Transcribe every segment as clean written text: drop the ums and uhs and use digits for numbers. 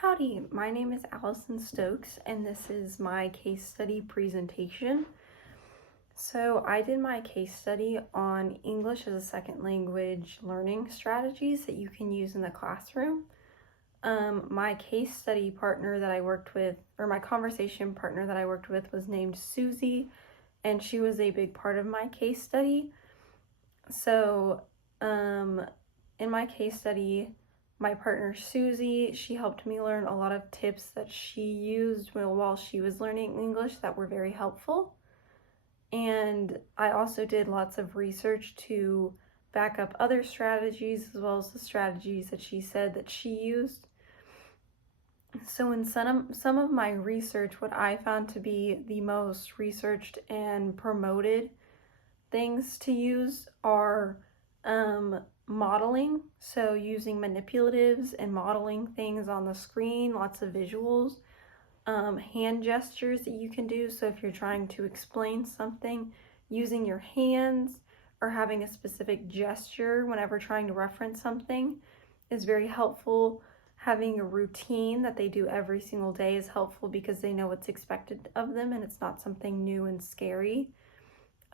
Howdy, my name is Allison Stokes and this is my case study presentation. So I did my case study on English as a second language learning strategies that you can use in the classroom. My case study partner that I worked with, or my conversation partner that I worked with, was named Susie, and she was a big part of my case study. So in my case study, my partner Susie, she helped me learn a lot of tips that she used while she was learning English that were very helpful. And I also did lots of research to back up other strategies as well as the strategies that she said that she used. So in some of my research, what I found to be the most researched and promoted things to use are modeling, so using manipulatives and modeling things on the screen, lots of visuals, hand gestures that you can do, so if you're trying to explain something, using your hands or having a specific gesture whenever trying to reference something is very helpful. Having a routine that they do every single day is helpful because they know what's expected of them and it's not something new and scary.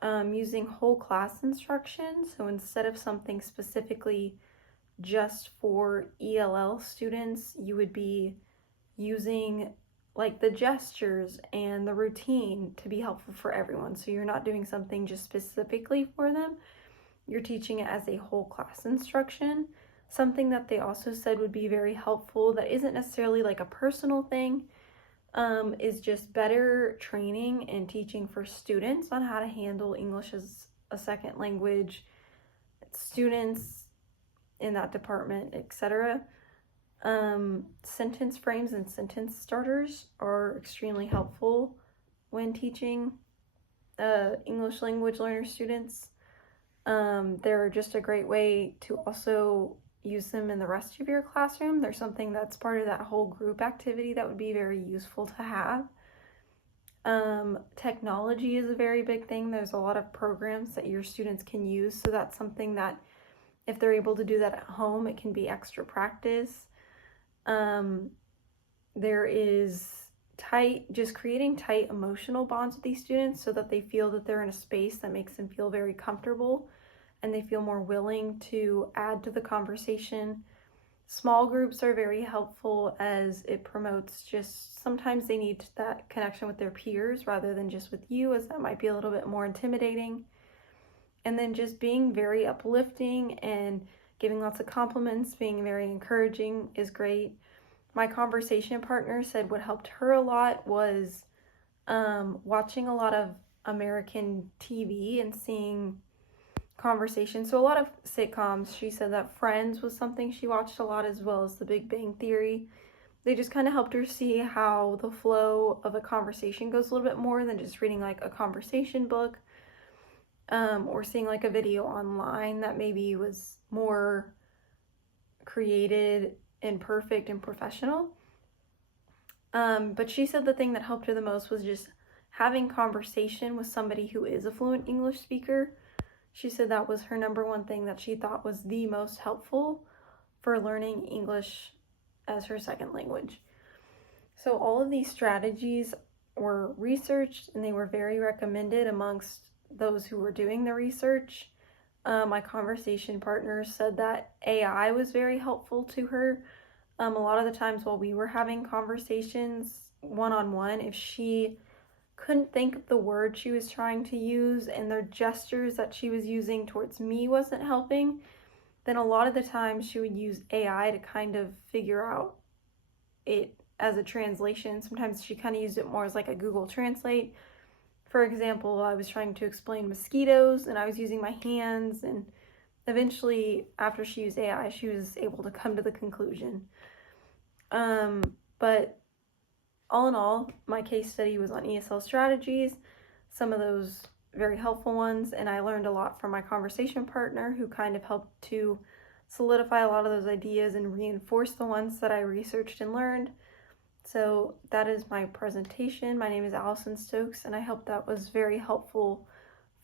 Using whole class instruction, so instead of something specifically just for ELL students, you would be using like the gestures and the routine to be helpful for everyone. So you're not doing something just specifically for them, you're teaching it as a whole class instruction. Something that they also said would be very helpful that isn't necessarily like a personal thing, is just better training and teaching for students on how to handle English as a second language, students in that department, etc. Sentence frames and sentence starters are extremely helpful when teaching English language learner students. They're just a great way to also use them in the rest of your classroom. There's something that's part of that whole group activity that would be very useful to have. Technology is a very big thing. There's a lot of programs that your students can use, so that's something that if they're able to do that at home, it can be extra practice. There is just creating tight emotional bonds with these students so that they feel that they're in a space that makes them feel very comfortable and they feel more willing to add to the conversation. Small groups are very helpful as it promotes just, sometimes they need that connection with their peers rather than just with you, as that might be a little bit more intimidating. And then just being very uplifting and giving lots of compliments, being very encouraging is great. My conversation partner said what helped her a lot was watching a lot of American TV and seeing conversations. So a lot of sitcoms. She said that Friends was something she watched a lot, as well as The Big Bang Theory. They just kind of helped her see how the flow of a conversation goes a little bit more than just reading like a conversation book, or seeing like a video online that maybe was more created and perfect and professional. But she said the thing that helped her the most was just having conversation with somebody who is a fluent English speaker. She said that was her number one thing that she thought was the most helpful for learning English as her second language. So all of these strategies were researched and they were very recommended amongst those who were doing the research. My conversation partner said that AI was very helpful to her. A lot of the times while we were having conversations one-on-one, if she couldn't think of the word she was trying to use and the gestures that she was using towards me wasn't helping, then a lot of the time she would use AI to kind of figure out it as a translation. Sometimes she kind of used it more as like a Google Translate. For example, I was trying to explain mosquitoes and I was using my hands, and eventually after she used AI, she was able to come to the conclusion. But all in all, my case study was on ESL strategies, some of those very helpful ones, and I learned a lot from my conversation partner who kind of helped to solidify a lot of those ideas and reinforce the ones that I researched and learned. So that is my presentation. My name is Allison Stokes, and I hope that was very helpful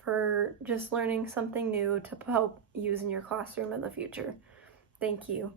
for just learning something new to help use in your classroom in the future. Thank you.